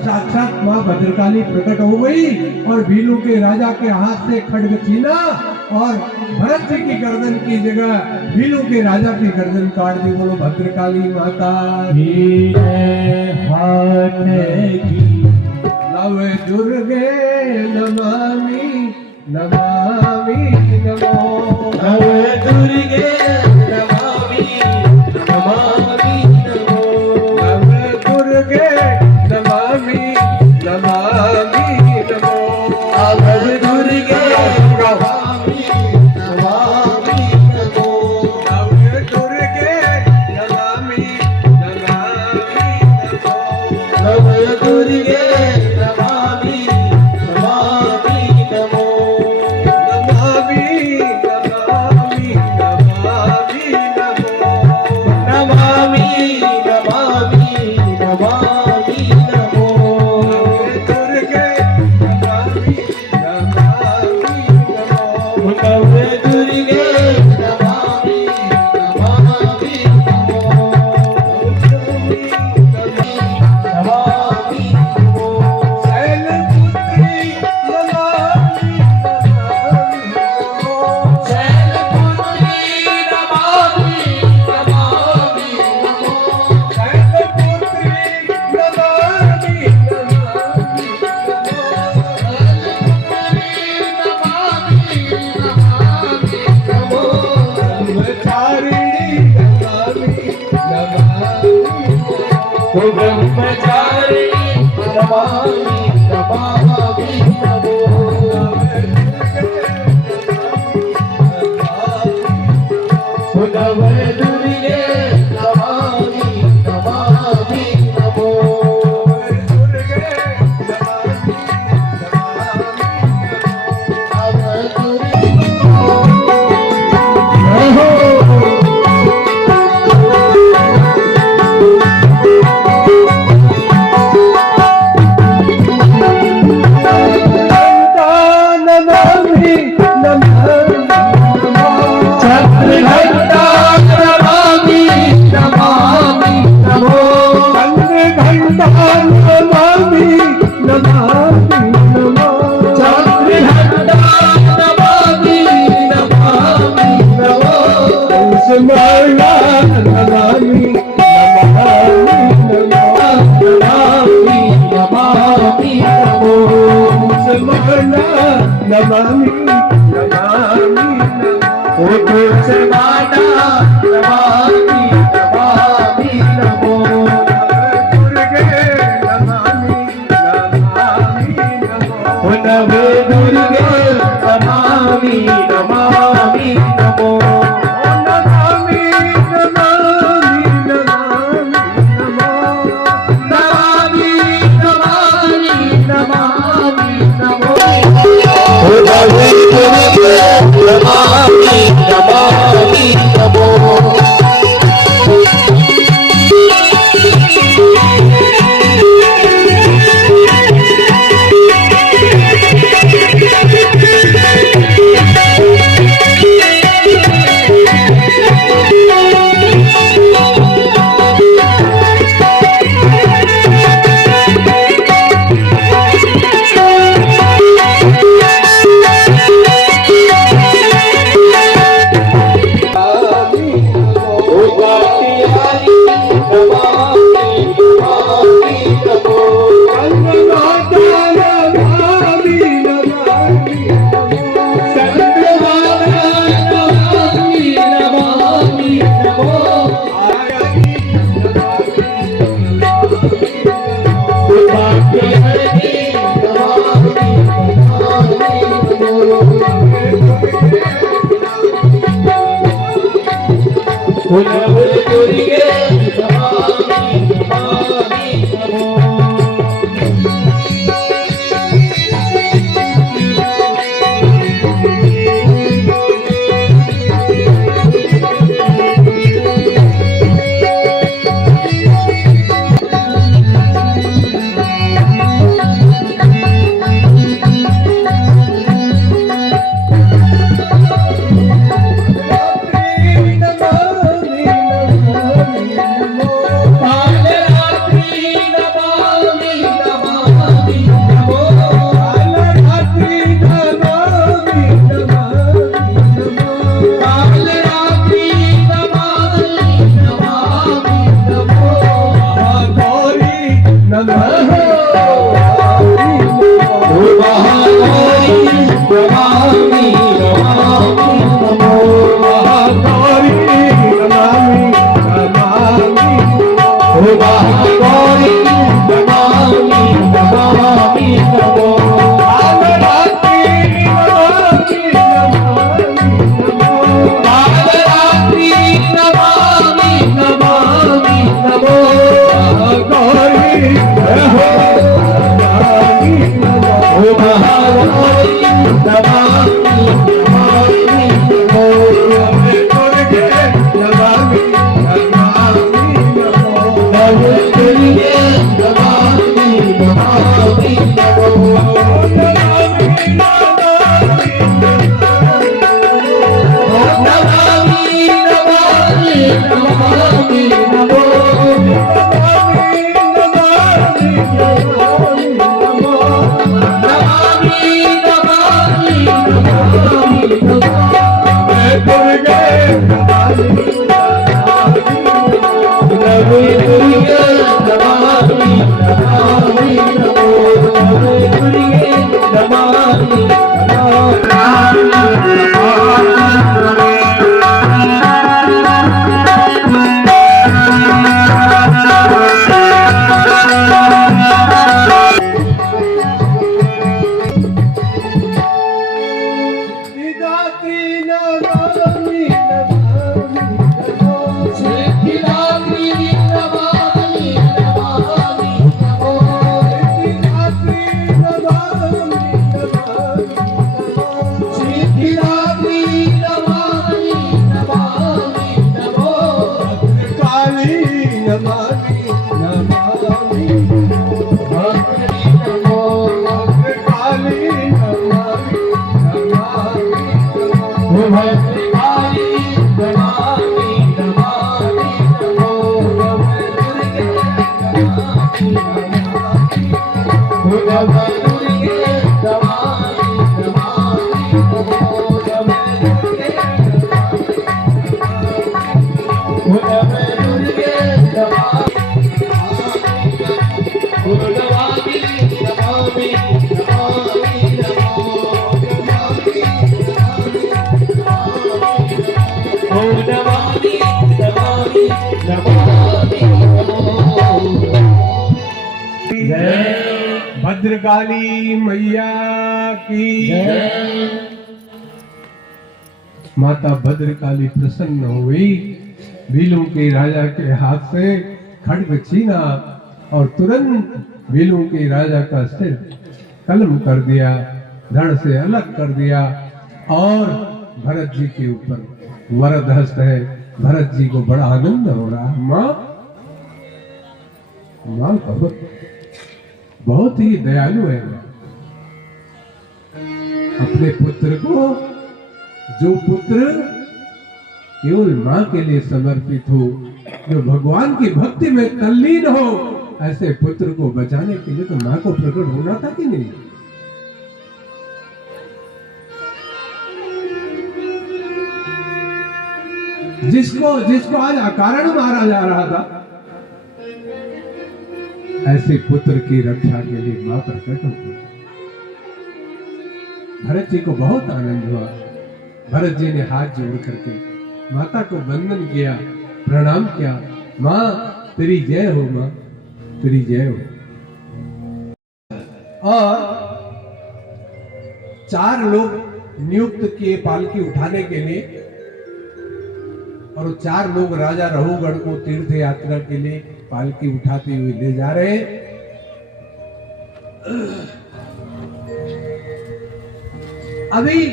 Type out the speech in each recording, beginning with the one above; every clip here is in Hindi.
साक्षात माँ भद्रकाली प्रकट हो गई और भीलू के राजा के हाथ से खड्ग छीना और भरत जी की गर्दन की जगह भीलू के राजा की गर्दन काट दी। बोलो भद्रकाली माता की हाथ की। नव दुर्गे नमामि नमामि नमो। नव दुर्गे नमामि नमामि नमो। नव दुर्गे नमामि नमामि नमो। नव दुर्गे नमामि नमामि नमो। नव दुर्गे नमामि नमामि नमो। नव दुर्गे नमामि नमामि नमो। नमामि नमामि नमामि नमो। नमामि नमामि नमामि नमो। दुर्गे नमामि नमामि नमो। नव दुर्गे नमामि नमामि नमो। नमामि नमो। शैलपुत्री नमामि नमामि नमो। शैलपुत्री नमामि नमामि नमो। शैलपुत्री नमामि नमामि नमो। ब्रह्मचारिणी नमामि नमामि नमो। ब्रह्मचारिणी नमामि नमामि नमो। नव दुर्गे नमामि नमामि नमो। नव चक्रघंटा नमामि नमामि नमो। चक्रघंटा नमामि नमामि नमो। नमामि नमामि नमो। नमामि नमामि माता नमामि नमामि नमो। दुर्गे नमामि नमामि नमो। नव दुर्गे नमामि नमामि नमो। नमामि नमामि नमामि नमो। नमामि नमामि नमामि नमो। नव दुर्गे नमामि नमामि नमो। नव दुर्गे नमामि नमामि नमो। नमामि नमामि नमामि नमो भद्रकाली मैया की माता भद्रकाली प्रसन्न हुई, भीलों के राजा के हाथ से खड्ग छीना और तुरंत भीलों के राजा का सिर कलम कर दिया, धड़ से अलग कर दिया और भरत जी के ऊपर वरद हस्त है। भरत जी को बड़ा आनंद हो रहा है। माँ बहुत ही दयालु है। अपने पुत्र को, जो पुत्र केवल माँ के लिए समर्पित हो, जो भगवान की भक्ति में तल्लीन हो, ऐसे पुत्र को बचाने के लिए तो माँ को प्रकट होना था कि नहीं। जिसको आज अकारण मारा जा रहा था, ऐसे पुत्र की रक्षा के लिए मां प्रकट हो गई। भरत जी को बहुत आनंद हुआ। भरत जी ने हाथ जोड़ करके माता को वंदन किया, प्रणाम किया। मां तेरी जय हो, मां तेरी जय हो। और 4 लोग नियुक्त किए पालकी उठाने के लिए, और 4 लोग राजा रहुगढ़ को तीर्थ यात्रा के लिए पालकी उठाते हुए ले जा रहे। अभी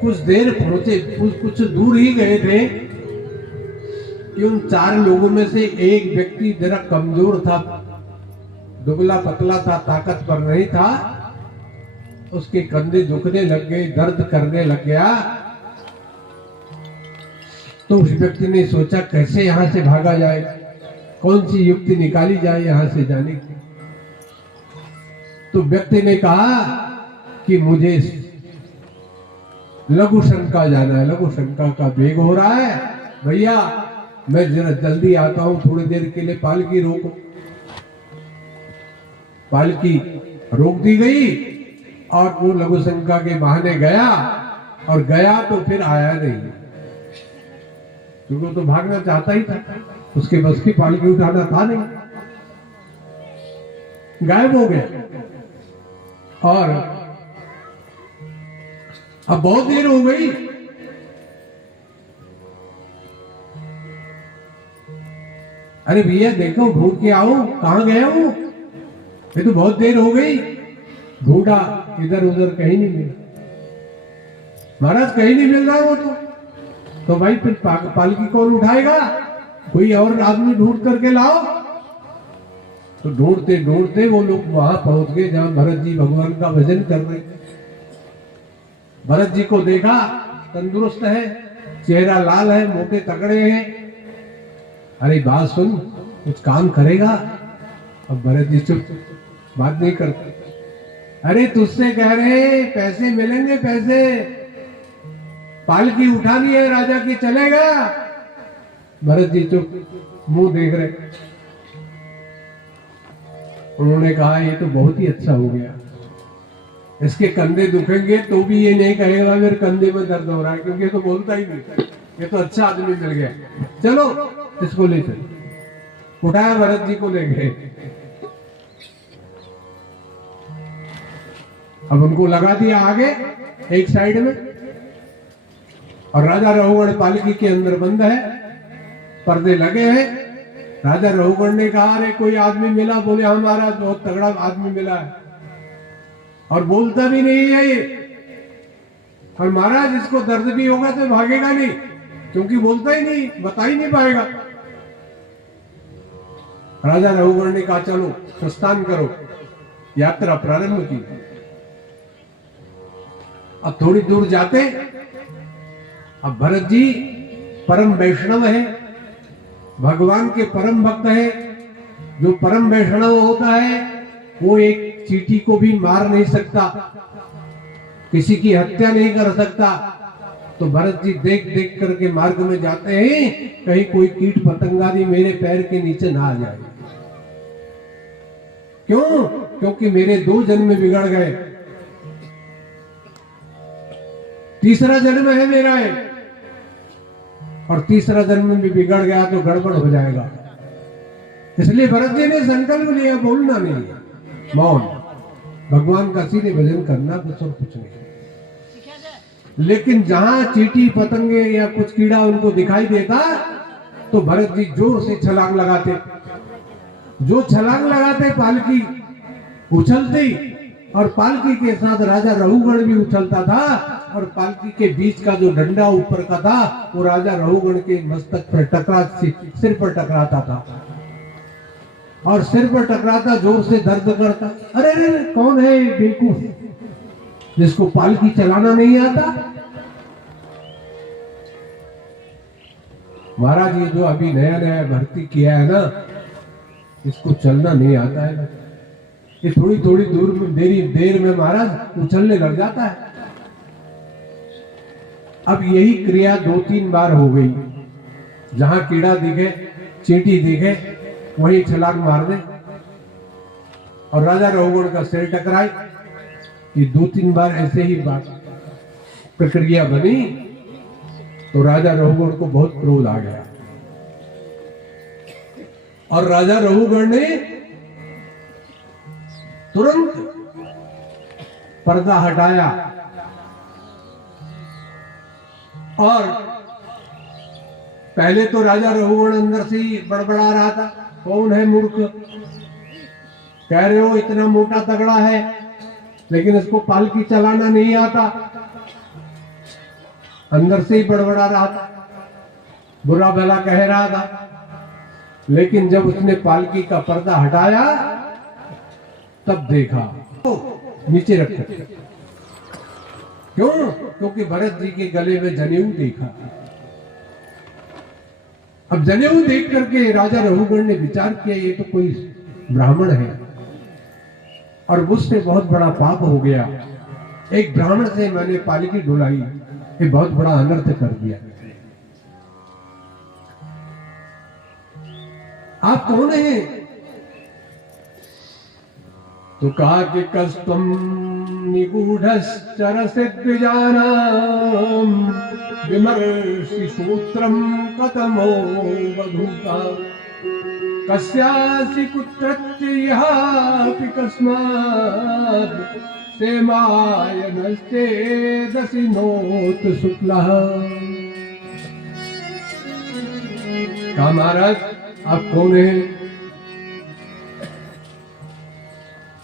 कुछ देर पहुंचे, कुछ दूर ही गए थे कि उन 4 लोगों में से एक व्यक्ति जरा कमजोर था, दुबला पतला था, ताकत पर नहीं था। उसके कंधे दुखने लग गए, दर्द करने लग गया। तो उस व्यक्ति ने सोचा कैसे यहां से भागा जाए, कौन सी युक्ति निकाली जाए यहां से जाने की। तो व्यक्ति ने कहा कि मुझे लघु शंका जाना है, लघु शंका का वेग हो रहा है, भैया मैं जरा जल्दी आता हूं, थोड़ी देर के लिए पालकी रोको। पालकी रोक दी गई और वो लघु शंका के बहाने गया, और गया तो फिर आया नहीं, क्योंकि तो भागना चाहता ही था, उसके बस की पालकी उठाना था नहीं, गायब हो गया। और अब बहुत देर हो गई, अरे भैया देखो ढूंढ के आओ, कहां गया वो, ये तो बहुत देर हो गई। ढूंढा, इधर उधर कहीं नहीं मिला। महाराज कहीं नहीं मिल रहा वो तो भाई फिर पालकी कौन उठाएगा, कोई और आदमी ढूंढ करके लाओ। तो ढूंढते ढूंढते वो लोग वहां पहुंच गए जहां भरत जी भगवान का भजन कर रहे थे। भरत जी को देखा तंदुरुस्त है, चेहरा लाल है, मोटे तगड़े हैं। अरे बात सुन, कुछ काम करेगा? अब भरत जी चुप, बात नहीं करते। अरे तुझसे कह रहे पैसे मिलेंगे, पैसे, पालकी उठानी है राजा की, चलेगा? भरत जी चुप, मुंह देख रहे। उन्होंने कहा ये तो बहुत ही अच्छा हो गया, इसके कंधे दुखेंगे तो भी ये नहीं कहेगा मेरे कंधे में दर्द हो रहा है, क्योंकि ये तो बोलता ही नहीं, ये तो अच्छा आदमी मिल गया। चलो इसको ले चलो। उठाया, भरत जी को ले गए। अब उनको लगा दिया आगे एक साइड में, और राजा रहुगण पालकी के अंदर बंद है, पर्दे लगे हैं। राजा रहुगण ने कहा अरे कोई आदमी मिला? बोले हाँ महाराज, बहुत तगड़ा आदमी मिला है, और बोलता भी नहीं है ये। और महाराज इसको दर्द भी होगा तो भागेगा नहीं, क्योंकि बोलता ही नहीं, बता ही नहीं पाएगा। राजा रहुगण ने कहा चलो प्रस्थान करो, यात्रा प्रारंभ की। अब थोड़ी दूर जाते, अब भरत जी परम वैष्णव है, भगवान के परम भक्त है। जो परम वैष्णव होता है वो एक चींटी को भी मार नहीं सकता, किसी की हत्या नहीं कर सकता। तो भरत जी देख देख करके मार्ग में जाते हैं, कहीं कोई कीट पतंगादी मेरे पैर के नीचे ना आ जाए। क्यों? क्योंकि मेरे 2 जन्म बिगड़ गए, तीसरा जन्म है मेरा है, और तीसरा जन्म भी बिगड़ गया तो गड़बड़ हो जाएगा। इसलिए भरत जी ने संकल्प लिया बोलना नहीं, मौन, भगवान का सीधे भजन करना, कुछ और कुछ नहीं। लेकिन जहां चींटी पतंगे या कुछ कीड़ा उनको दिखाई देता तो भरत जी जोर से छलांग लगाते। जो छलांग लगाते पालकी उछलती, और पालकी के साथ राजा रहुगण भी उछलता था, और पालकी के बीच का जो डंडा ऊपर का था वो राजा रहुगण के मस्तक पर सिर पर टकराता था, और सिर पर टकराता जोर से दर्द करता। अरे अरे कौन है बेवकूफ जिसको पालकी चलाना नहीं आता? महाराज ये जो अभी नया नया भर्ती किया है ना, इसको चलना नहीं आता है ना, ये थोड़ी थोड़ी दूर में देर में महाराज उछलने लग जाता है। अब यही क्रिया 2-3 बार हो गई, जहां कीड़ा दिखे, चींटी दिखे, वही छलांग मार दे, और राजा रहुगण का सिर टकराए। ये 2-3 बार ऐसे ही बात प्रक्रिया बनी, तो राजा रहुगण को बहुत क्रोध आ गया, और राजा रहुगण ने तुरंत पर्दा हटाया, और पहले तो राजा रहुगण अंदर से ही बड़बड़ा रहा था, कौन है मूर्ख, कह रहे हो इतना मोटा तगड़ा है लेकिन इसको पालकी चलाना नहीं आता। अंदर से ही बड़बड़ा रहा था, बुरा भला कह रहा था। लेकिन जब उसने पालकी का पर्दा हटाया तब देखा तो नीचे रखा। क्यों? क्योंकि भरत जी के गले में जनेऊ देखा। अब जनेऊ देख करके राजा रहुगण ने विचार किया ये तो कोई ब्राह्मण है, और मुझसे बहुत बड़ा पाप हो गया, एक ब्राह्मण से मैंने पालकी ढुलाई, ये बहुत बड़ा अनर्थ कर दिया। आप कौन हैं? तो कहा कि कस्तम निगूढ़श्चरसिद्विजानां विमर्शि सूत्रम कतमो वधूता कस्यासि कुत्रच्च यहापि कस्मात् सेमायनश्चेदसि नोत शुक्लः। कहा महाराज आप कौन हैं,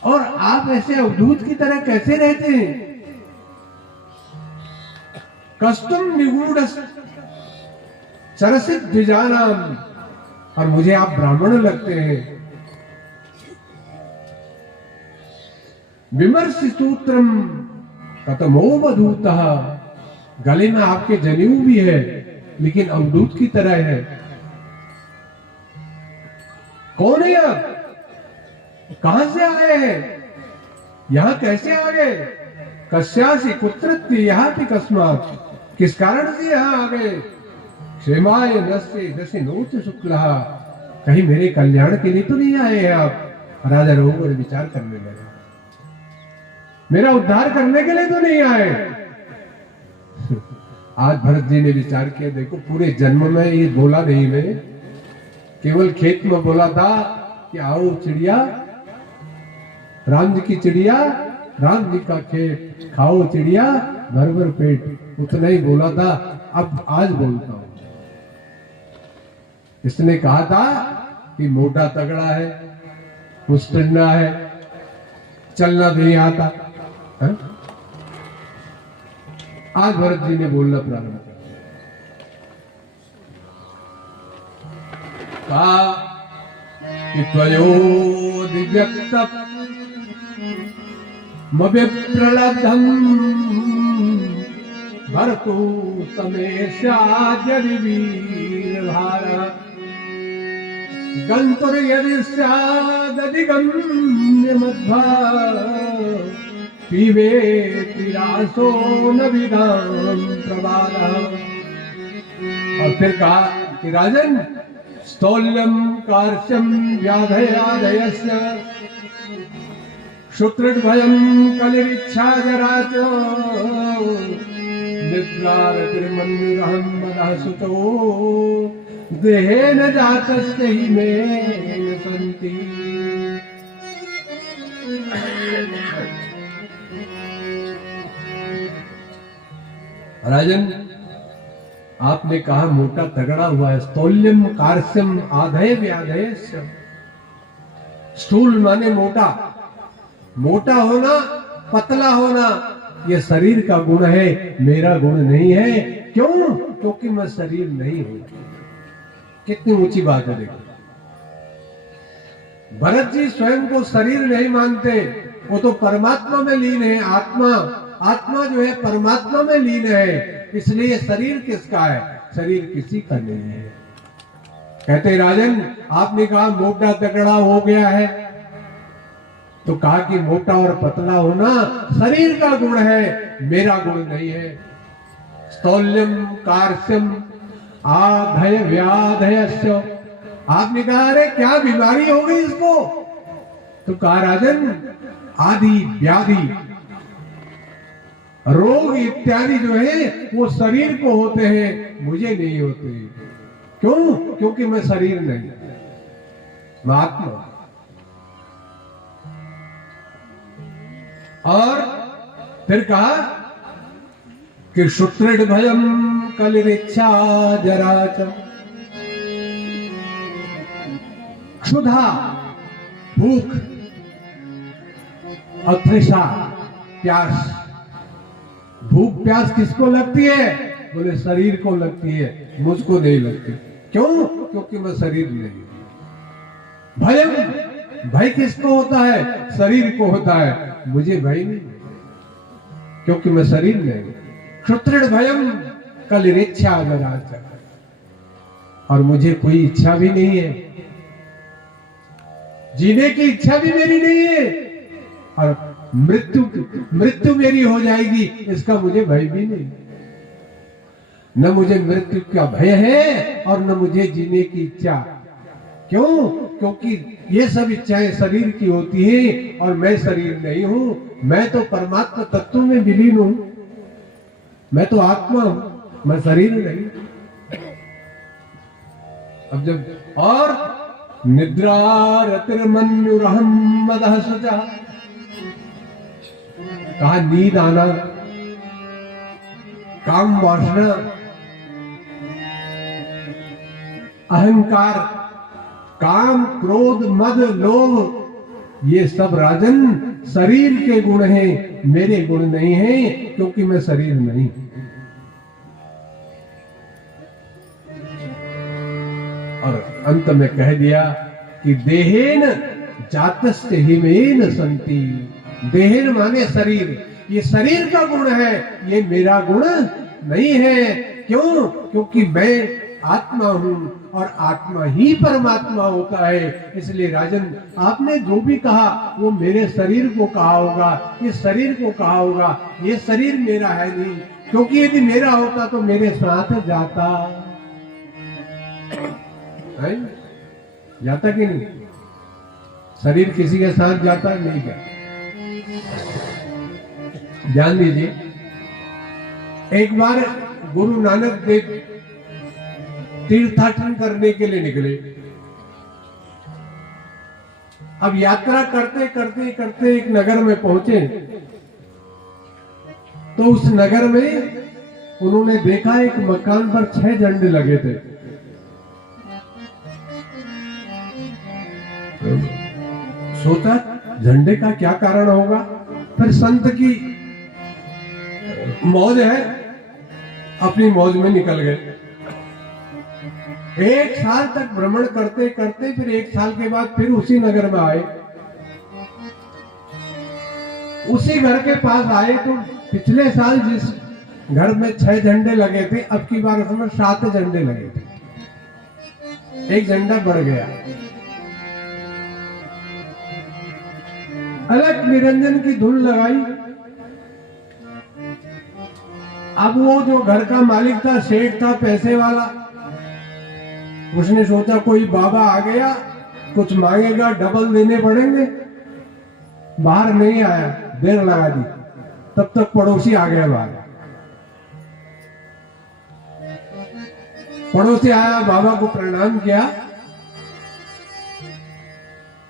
और आप ऐसे अवधूत की तरह कैसे रहते हैं? कस्तम निगूढ़ चरसित द्विजानाम, और मुझे आप ब्राह्मण लगते हैं। विमर्श सूत्रम कतमो वधूतः, गले में आपके जनेऊ भी है, लेकिन अवधूत की तरह है। कौन है आप? कहां से आए हैं? यहां कैसे आ गए? कस्यासि कुत्रत्ति यहाँ की कस्मात, किस कारण से यहाँ आ गए? क्षेमाय नस्य दशि नोच शुक्ला, कहीं मेरे कल्याण के लिए तो नहीं आए हैं आप? राजा रघुवर विचार करने लगे, मेरा उद्धार करने के लिए तो नहीं आए। आज भरत जी ने विचार किया, देखो पूरे जन्म में ये बोला नहीं, मैं केवल खेत में बोला था कि आओ चिड़िया, राम जी की चिड़िया, राम जी का खेत, खाओ चिड़िया भर भर पेट, उतना ही बोला था। अब आज बोलता हूं, इसने कहा था कि मोटा तगड़ा है, मुस्टंडा है, चलना नहीं आता है? आज भरत जी ने बोलना प्रारंभ कहा कि त्वयोदिव्यक्त मविप्रलब्धम् भरतु समेष्याद्यदि वीरभारः गन्तुर्यदि स्यादधिगम्यमध्वा पीबेति रासो न विदाम प्रबालः। और फिर कहा कि राजन, स्थौल्यम कार्श्यम व्याधयादयस्य शुत्रद्वयं कलिरिच्छा जरा च निद्रारतिर्मन्युरहं मदः सुतो देहेन जातस्य हि मे सन्ति। राजन, आपने कहा मोटा तगड़ा हुआ है, स्थौल्यम कार्श्यम आधय व्याधयस्य। स्थूल माने मोटा, मोटा होना, पतला होना ये शरीर का गुण है, मेरा गुण नहीं है। क्यों? क्योंकि मैं शरीर नहीं हूं। कितनी ऊंची बात है देखो। भरत जी स्वयं को शरीर नहीं मानते, वो तो परमात्मा में लीन है। आत्मा जो है परमात्मा में लीन है, इसलिए शरीर किसका है? शरीर किसी का नहीं है। कहते राजन, आपने कहा मोटा तगड़ा हो गया है, तो कहा कि मोटा और पतला होना शरीर का गुण है, मेरा गुण नहीं है। स्थौल्यम कार्श्यम आधय व्याधयस्य। आपने कहा अरे क्या बीमारी हो गई इसको? तो कहा राजन, आदि व्याधि रोग इत्यादि जो है वो शरीर को होते हैं, मुझे नहीं होते। क्यों? क्योंकि मैं शरीर नहीं, मैं आत्मा। और फिर कहा कि शुत्रड भयम कलिरिच्छा जरा च। क्षुधा, भूख, अतृषा, प्यास। भूख प्यास किसको लगती है? बोले शरीर को लगती है, मुझको नहीं लगती। क्यों? क्योंकि मैं शरीर नहीं। भयम, भय किसको होता है? शरीर को होता है, मुझे भय नहीं, क्योंकि मैं शरीर नहीं। क्षुत्रिण भयम कलिरिच्छा जरा च। और मुझे कोई इच्छा भी नहीं है, जीने की इच्छा भी मेरी नहीं है। और मृत्यु मेरी हो जाएगी, इसका मुझे भय भी नहीं। न मुझे मृत्यु का भय है और न मुझे जीने की इच्छा। क्यों? क्योंकि ये सब इच्छाएं शरीर की होती हैं और मैं शरीर नहीं हूं। मैं तो परमात्मा तत्व में विलीन हूं, मैं तो आत्मा हूं, मैं शरीर नहीं। अब जब और निद्रा रतिर्मन्युरहं मदः सुचा, कहा नींद आना, काम वासना, अहंकार, काम, क्रोध, मद, लोभ, ये सब राजन शरीर के गुण हैं, मेरे गुण नहीं हैं, क्योंकि मैं शरीर नहीं। और अंत में कह दिया कि देहेन जातस्य हिमेन संति। देहेन माने शरीर, ये शरीर का गुण है, ये मेरा गुण नहीं है। क्यों? क्योंकि मैं आत्मा हूं और आत्मा ही परमात्मा होता है। इसलिए राजन, आपने जो भी कहा वो मेरे शरीर को कहा होगा, ये शरीर को कहा होगा। ये शरीर मेरा है नहीं, क्योंकि यदि मेरा होता तो मेरे साथ जाता है? जाता कि नहीं? शरीर किसी के साथ जाता है? नहीं जाता। ध्यान दीजिए, एक बार गुरु नानक देव तीर्थाटन करने के लिए निकले। अब यात्रा करते करते करते एक नगर में पहुंचे, तो उस नगर में उन्होंने देखा एक मकान पर 6 झंडे लगे थे। सोचा झंडे का क्या कारण होगा। फिर संत की मौज है, अपनी मौज में निकल गए। 1 साल तक भ्रमण करते करते फिर 1 साल के बाद फिर उसी नगर में आए। उसी घर के पास आए तो पिछले साल जिस घर में 6 झंडे लगे थे, अब की बार उसमें 7 झंडे लगे थे। 1 झंडा बढ़ गया। अलग निरंजन की धुन लगाई। अब वो जो घर का मालिक था, सेठ था, पैसे वाला, उसने सोचा कोई बाबा आ गया, कुछ मांगेगा, डबल देने पड़ेंगे। बाहर नहीं आया, देर लगा दी। तब तक पड़ोसी आ गया बाहर। पड़ोसी आया, बाबा को प्रणाम किया।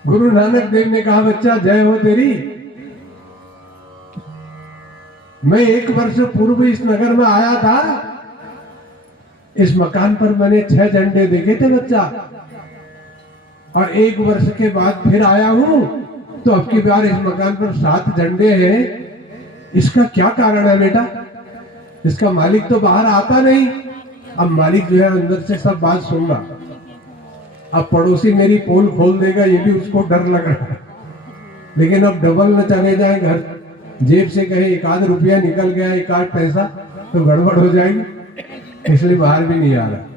गुरु नानक देव ने कहा, बच्चा जय हो तेरी। मैं 1 वर्ष पूर्व इस नगर में आया था। इस मकान पर मैंने 6 झंडे देखे थे बच्चा, और 1 वर्ष के बाद फिर आया हूं तो अब की बार इस मकान पर 7 झंडे हैं। इसका क्या कारण है बेटा? इसका मालिक तो बाहर आता नहीं। अब मालिक जो है अंदर से सब बात सुन रहा। अब पड़ोसी मेरी पोल खोल देगा, ये भी उसको डर लग रहा है। लेकिन अब डबल न चले जाए, घर जेब से कहे 1 आध रुपया निकल गया, 1 आध पैसा, तो गड़बड़ हो जाएगी। इसलिए बाहर भी नहीं आ रहा।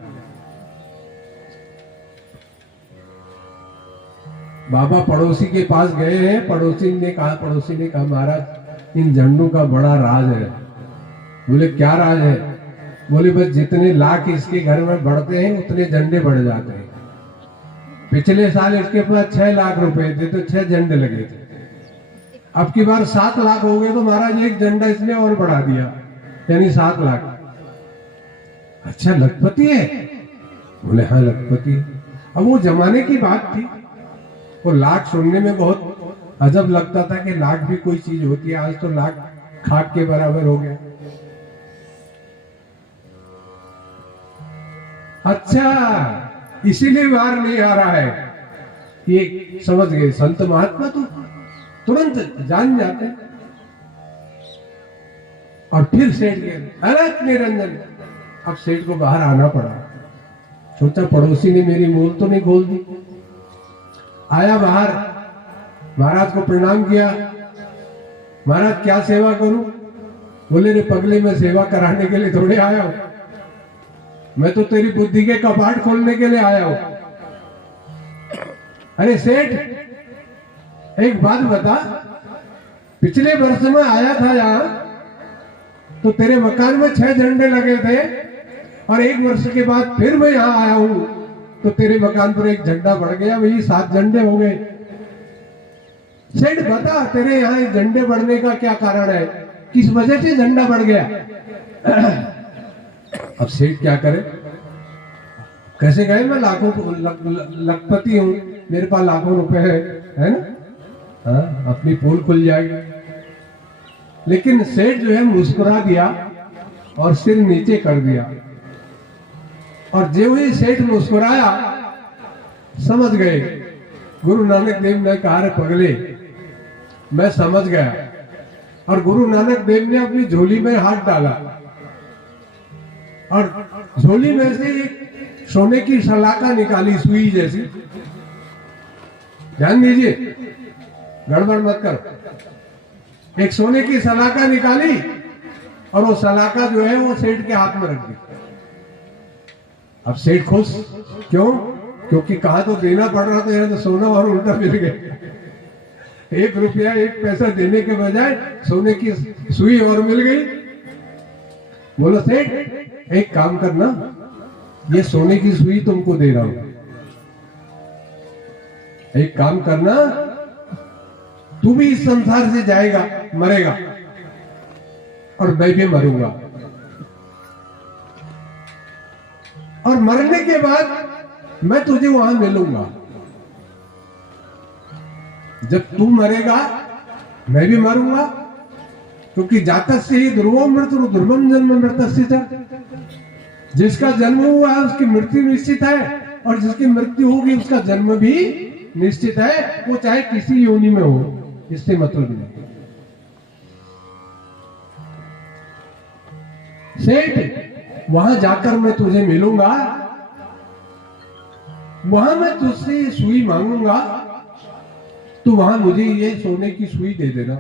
बाबा पड़ोसी के पास गए हैं। पड़ोसी ने कहा महाराज, इन झंडों का बड़ा राज है। बोले क्या राज है? बोले बस जितने लाख इसके घर में बढ़ते हैं उतने झंडे बढ़ जाते हैं। पिछले साल इसके पास 6 लाख रुपए थे तो 6 झंडे लगे थे। अब की बार 7 लाख हो गए तो महाराज 1 झंडा इसने और बढ़ा दिया, यानी 7 लाख। अच्छा लखपति है? बोले हाँ लखपति है। अब वो जमाने की बात थी, वो लाख सुनने में बहुत अजब लगता था कि लाख भी कोई चीज होती है। आज तो लाख खाक के बराबर हो गया। अच्छा इसीलिए बाहर नहीं आ रहा है, ये समझ गए संत महात्मा तो तुरंत जान जाते। और फिर सेठ गए, अरे निरंजन। अब सेठ को बाहर आना पड़ा। सोचा पड़ोसी ने मेरी मोल तो नहीं खोल दी। आया बाहर, महाराज को प्रणाम किया। महाराज क्या सेवा करूं? बोले रे पगले, मैं सेवा कराने के लिए थोड़े आया हूं, मैं तो तेरी बुद्धि के कपाट खोलने के लिए आया हूं। अरे सेठ एक बात बता, पिछले वर्ष में आया था यहां तो तेरे मकान में 6 झंडे लगे थे, और 1 वर्ष के बाद फिर मैं यहां आया हूं तो तेरे मकान पर 1 झंडा बढ़ गया, वही 7 झंडे हो गए। सेठ बता, तेरे यहाँ झंडे बढ़ने का क्या कारण है? किस वजह से झंडा बढ़ गया? अब सेठ क्या करे? कैसे गए? मैं लाखों लखपति हूं, मेरे पास लाखों रुपए है ना? हाँ, अपनी पोल खुल जाएगी। लेकिन सेठ जो है मुस्कुरा दिया और सिर नीचे कर दिया। और जो ही सेठ मुस्कुराया, समझ गए गुरु नानक देव ने कहा रे पगले, मैं समझ गया। और गुरु नानक देव ने अपनी झोली में हाथ डाला और झोली में से एक सोने की सलाका निकाली, सुई जैसी। ध्यान दीजिए, गड़बड़ मत करो। एक सोने की सलाका निकाली और वो सलाखा जो है वो सेठ के हाथ में रख दी। अब सेठ खुश, क्यों? क्योंकि कहा तो देना पड़ रहा था, यहाँ तो सोना और उल्टा मिल गया। 1 रुपया 1 पैसा देने के बजाय सोने की सुई और मिल गई। बोलो सेठ, एक काम करना, ये सोने की सुई तुमको दे रहा हूं, एक काम करना, तू भी इस संसार से जाएगा, मरेगा, और मैं भी मरूंगा, और मरने के बाद मैं तुझे वहां मिलूंगा। जब तू मरेगा मैं भी मरूंगा, क्योंकि जातस्य ही ध्रुवो मृत्यु ध्रुवम जन्म मृतस्य च। जिसका जन्म हुआ है उसकी मृत्यु निश्चित है, और जिसकी मृत्यु होगी उसका जन्म भी निश्चित है, वो चाहे किसी योनि में हो, इससे मतलब नहीं। सेठ, वहां जाकर मैं तुझे मिलूंगा, वहां मैं तुझसे सुई मांगूंगा, तो वहां मुझे ये सोने की सुई दे देना,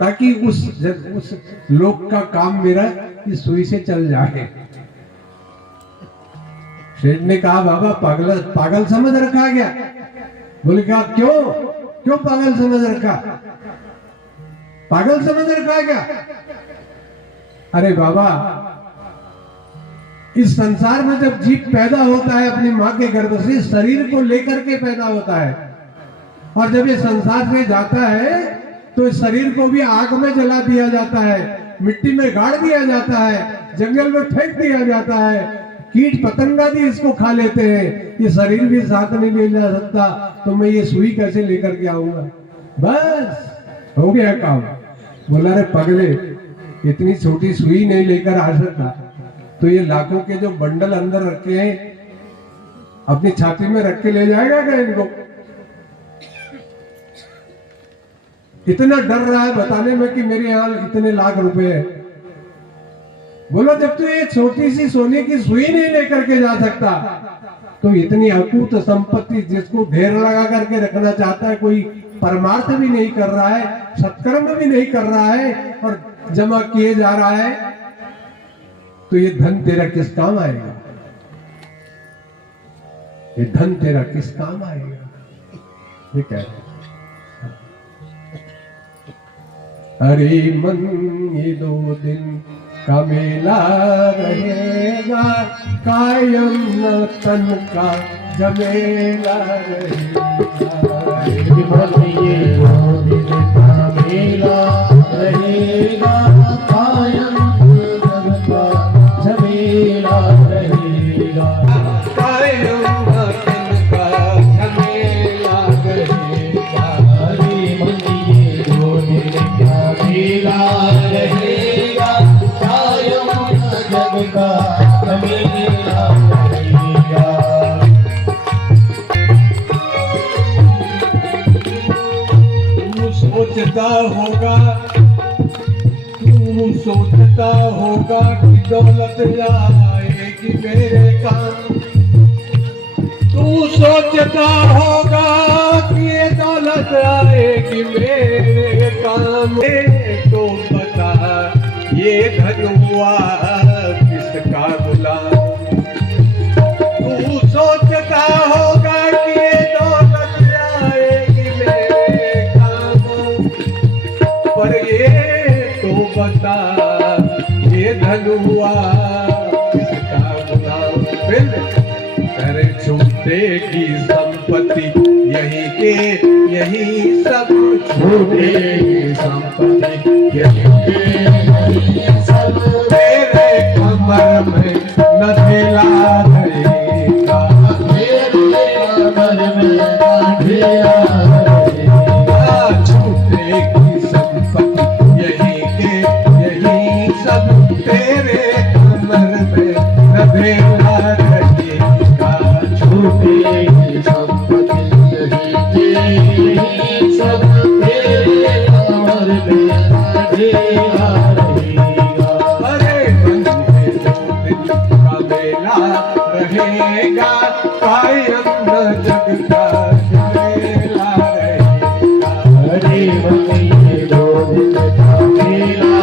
ताकि उस लोक का काम मेरा इस सुई से चल जाए। सेठ ने कहा, बाबा पागल समझ रखा क्या? बोले कहा, क्यों पागल समझ रखा? पागल समझ रखा क्या? अरे बाबा, इस संसार में जब जीव पैदा होता है अपनी मां के गर्भ से, शरीर को लेकर के पैदा होता है, और जब ये संसार से जाता है तो इस शरीर को भी आग में जला दिया जाता है, मिट्टी में गाड़ दिया जाता है, जंगल में फेंक दिया जाता है, कीट पतंगा भी इसको खा लेते हैं, ये शरीर भी साथ नहीं ले जा सकता, तो मैं ये सुई कैसे लेकर के आऊंगा? बस हो गया काम। बोला, रे पगले, इतनी छोटी सुई नहीं लेकर आ सकता, तो ये लाखों के जो बंडल अंदर रखे हैं अपनी छाती में रख के ले जाएगा क्या इनको? इतना डर रहा है बताने में कि मेरे यहाँ इतने लाख रुपए है। बोलो, जब तू ये छोटी सी सोने की सुई नहीं लेकर के जा सकता, तो इतनी अकूत संपत्ति जिसको ढेर लगा करके रखना चाहता है, कोई परमार्थ भी नहीं कर रहा है, सत्कर्म भी नहीं कर रहा है, और जमा किए जा रहा है, तो ये धन तेरा किस काम आएगा? ये धन तेरा किस काम आएगा? ये कह रहे, अरे मन ये 2 दिन का मेला रहेगा, कायम न तन का झमेला रहेगा। मन ये 2 दिन का मेला रहेगा, कायम तन का झमेला रहेगा, कायम न तन का झमेला रहेगा। अरे मन ये 2 दिन का मेला रहेगा, कायम जग का झमेला रहेगा। तू सोचता होगा कि दौलत आएगी मेरे काम, तू सोचता होगा कि ये दौलत आएगी मेरे काम। तो बता, ये धन हुआ किसका गुलाम? तू सोचता होगा कि ये दौलत आएगी मेरे काम, पर ये तो बता, ये धन हुआ किसका गुलाम? फिर कर छूटे की संपत्ति यही के यही सब छूटे की संपत्ति यही के यही सब, तेरे कमर में न ढेला रहेगा, मेरे कमर में न ढेला रहेगा। छूटे की संपत्ति यही के यही सब, तेरे कमर में न ढेला रहेगा। छूटे की संपत्ति यही के यही सब, तेरे कमर में न ढेला रहेगा। अरे मन में 2 दिन का मेला रहेगा, कायम न जग का झमेला रहेगा। अरे मन ये 2 दिन का मेला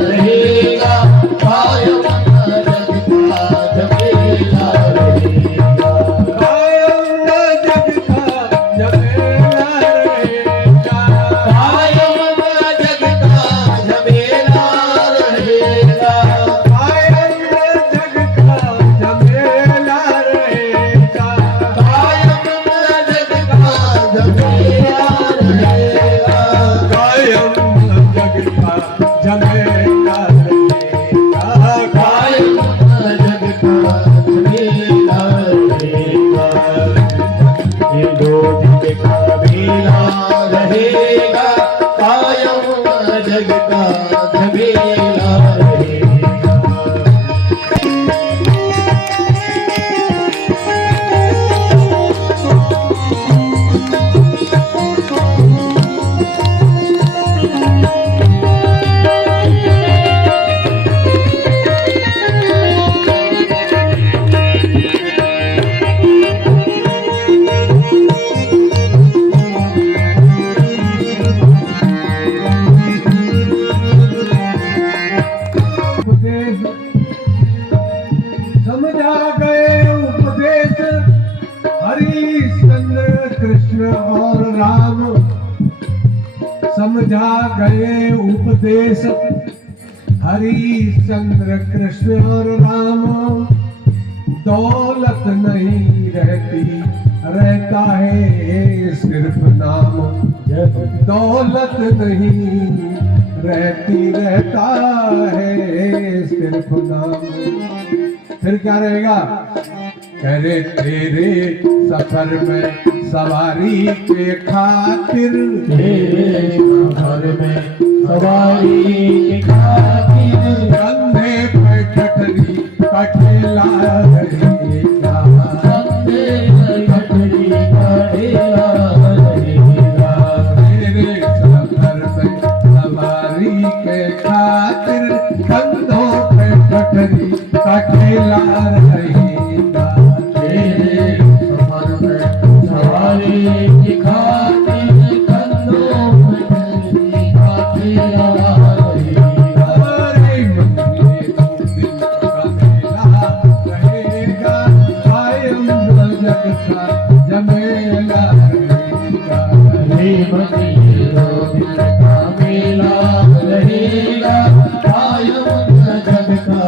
रहेगा, समझा गए उपदेश हरिश्चंद्र कृष्ण और राम। दौलत नहीं रहती, रहता है सिर्फ नाम। दौलत नहीं रहती, रहता है सिर्फ नाम। फिर क्या रहेगा? करे तेरे सफर में सवारी के खातिर, तेरे सफर में सवारी के खातिर, कंधे पे ठठरी कठेला रहेगा। कंधे पे ठठरी कठेला रहेगा। तेरे सफर में सवारी के खातिर, कंधों पे ठठरी कठेला रहेगा। तेरे सफर में सवारी के खातिर, कंधों पे ठठरी कठेला रहेगा। हमारे मन में दो दिन का मेला रहेगा, कायम जग का जमेला रहेगा। हे मनी दो दिल का मेला रहेगा, कायम जग का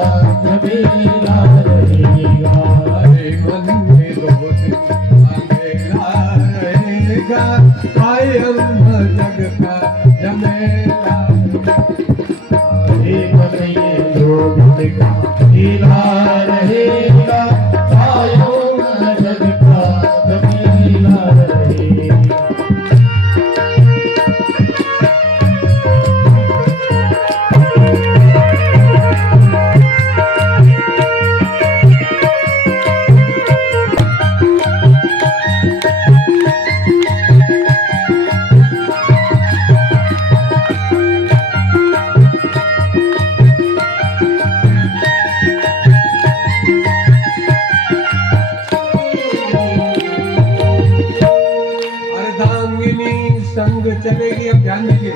जमेला रहेगा। हमारे मन में दो दिन का मेला रहेगा, कायम जग का जमेला। हे मनी दो दिल का मेला रहेगा, कायम जग का जमेला रहेगा। अर्धांगिनी संग चलेगी। अब ध्यान दीजिए,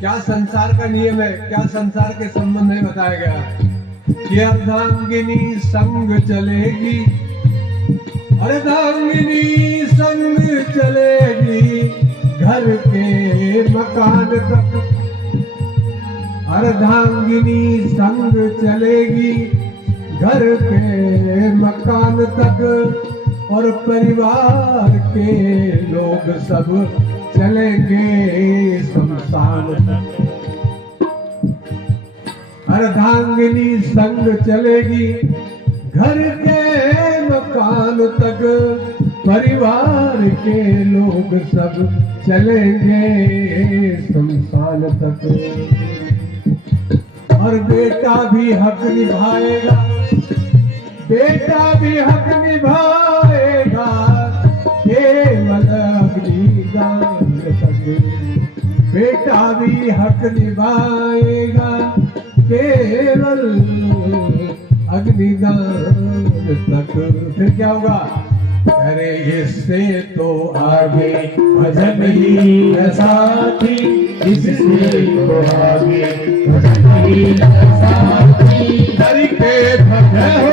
क्या संसार का नियम है, क्या संसार के संबंध में बताया गया कि अर्धांगिनी संग चलेगी। अर्धांगिनी संग चलेगी घर के मकान तक। अर्धांगिनी संग चलेगी घर के मकान तक, और परिवार के लोग सब चलेंगे शमशान तक। अर्धांगिनी संग चलेगी घर के मकान तक, परिवार के लोग सब चलेंगे शमशान तक। और बेटा भी हक निभाएगा, बेटा भी हक निभाएगा, केवल अग्निदान तक। बेटा भी हक निभाएगा, केवल अग्निदान तक। फिर क्या होगा? अरे इससे तो आगे भजन ही है साथी, इससे तो आगे भजन ही है साथी। डर के भजन हो